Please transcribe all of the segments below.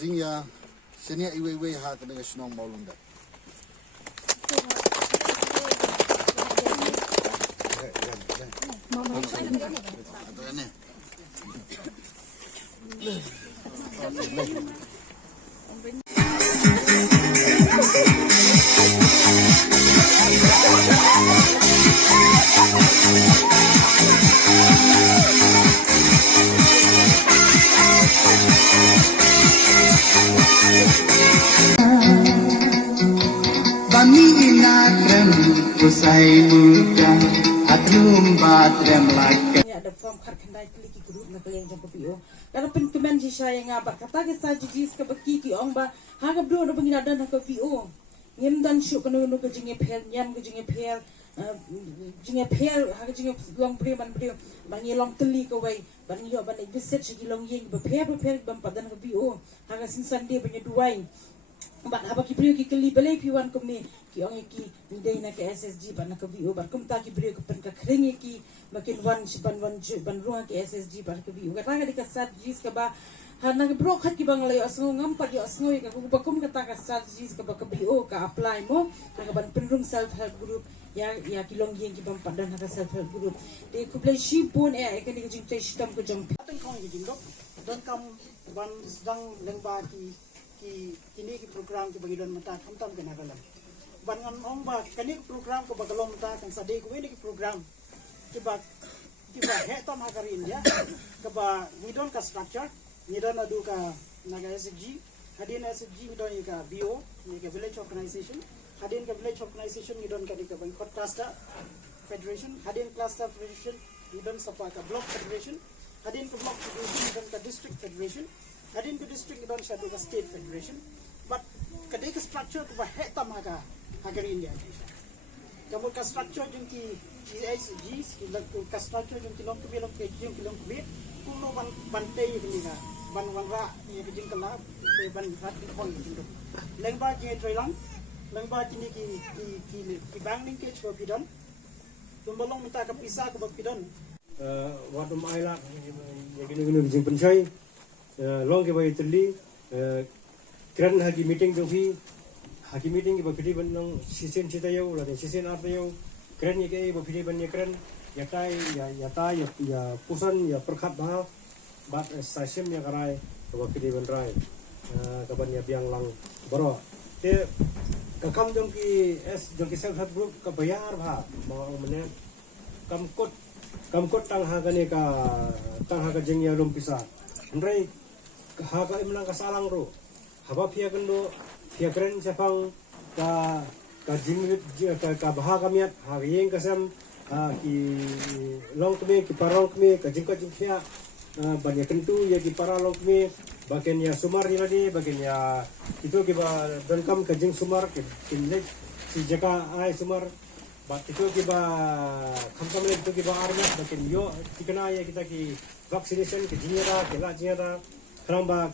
Zinga senia iwe ha ka dengan senong maulung dah. Bami inakrem usai muda atlum batrem lak. Ada form kendai kliki guru na kalian jangko pio. Kalau penkemen si saya ngabak kata ke saji jis ke beki ki ong ba haga bro na bangina dan ke pio. Ngem dan syuk kanu nu ke jinge pel nyam ke jinge pel haga jinge long bre man bre bangi long teli ke wai bangi yo ban visit si long yeng be pel bam padan ke pio. Haga sing sande banyi duai. Bat haba ki brio ki keli belai piwan kumni ki ong ki midai na ke SSG ban na ke VO ban kum ta ki brio ke pen ka kring ki makin wan si ban ruang ke SSG ban ke VO kata ka kasat jis ka ba hana ke bro khat ki bang le asngo ngam pa ki asngo ka ku bakum kata kasat jis ka ba ke VO ka apply mo ka ban penrung self help group ya ki long yeng ki bam padan ha self help group de ku play shi pun ka ni jing tai sitam ko jong Ating kong jing dok don kam ban sedang lengba kini program ke bagi don mata kam kena kalam ban ngan ong ba kini program ko bagalom mata kan sade ko ini program kiba he tam hakarin ya kaba nidon ka structure nidon adu ka naga SG hadin SG nidon ka BO ni ka village organization hadin ka village organization nidon ka bangkot cluster federation hadin cluster federation nidon sapa ka block federation hadin ka block federation nidon ka district federation hadin ke district don shadow ka state federation but kadai ka structure ko ba heta maga hagarin dia kamu ka structure jung ki SG ka structure jung ki long ke jung ki long ke kuno ban tei ni ka ban ra ni ke jing kala ke ban rat ki pon jung lengba ki troilang lengba kini ki bang ning ke ko pidon tumbolong minta ka pisah ko pidon wadum aila gini jing pensai long ke bayi terli keren hagi meeting jogi hagi meeting ke bapidi benang sisen cita yau lah sisen apa yau keren ye ke bapidi benye keren ya pusan ya perkat bah bat stasiun ya karai bapidi benrai kapan ya biang lang baro te kakam jongki self help group ka bayar bah mau mene kam kot tang hagane ka tang haga jeng ya lom pisah ndrai haga imlang kasalang ro haba pia kendo pia keren sapang ka jing ka bahaga miat haga yeng kasam ki long kme ki parong kme ka jing pia banyak kentu ya ki para long kme bagian ya sumar ni lagi bagian ya itu ki ba dankam ka jing sumar ki lek si jaka ai sumar bat itu ki ba kamkam itu ki ba arna bagian yo tikana ya kita ki vaccination ki jinera ki la jinera keramba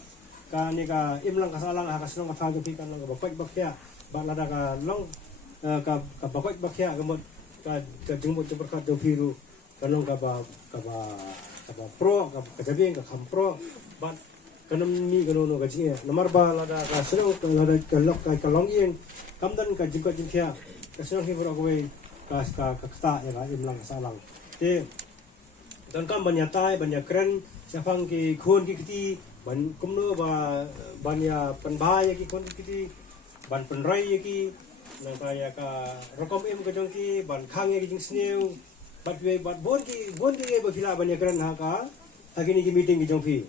ka ni ka imlang kasalang hakas long kasalang pikan long bakwek bakya balada ka long ka bakwek bakya gamot ka jumbo berkat do biru kanong ka ba pro ka jabing ka kam pro bat kanam ni kanono ka jinga namar ba lada ka senong lada ka lok ka long yin kamdan ka jingko jingkya ka senong hibro ko ka kata ya ka imlang kasalang te dan kam banyak keren siapang ki khon ki kiti ban kumno ba banya penbaya ki kon kiti ban penrai ki nang kaya ka rokom em ka jongki ban khang ki jing sneu bat we bat bon ki ba khila banya keren ha ka agini ki meeting ki jongpi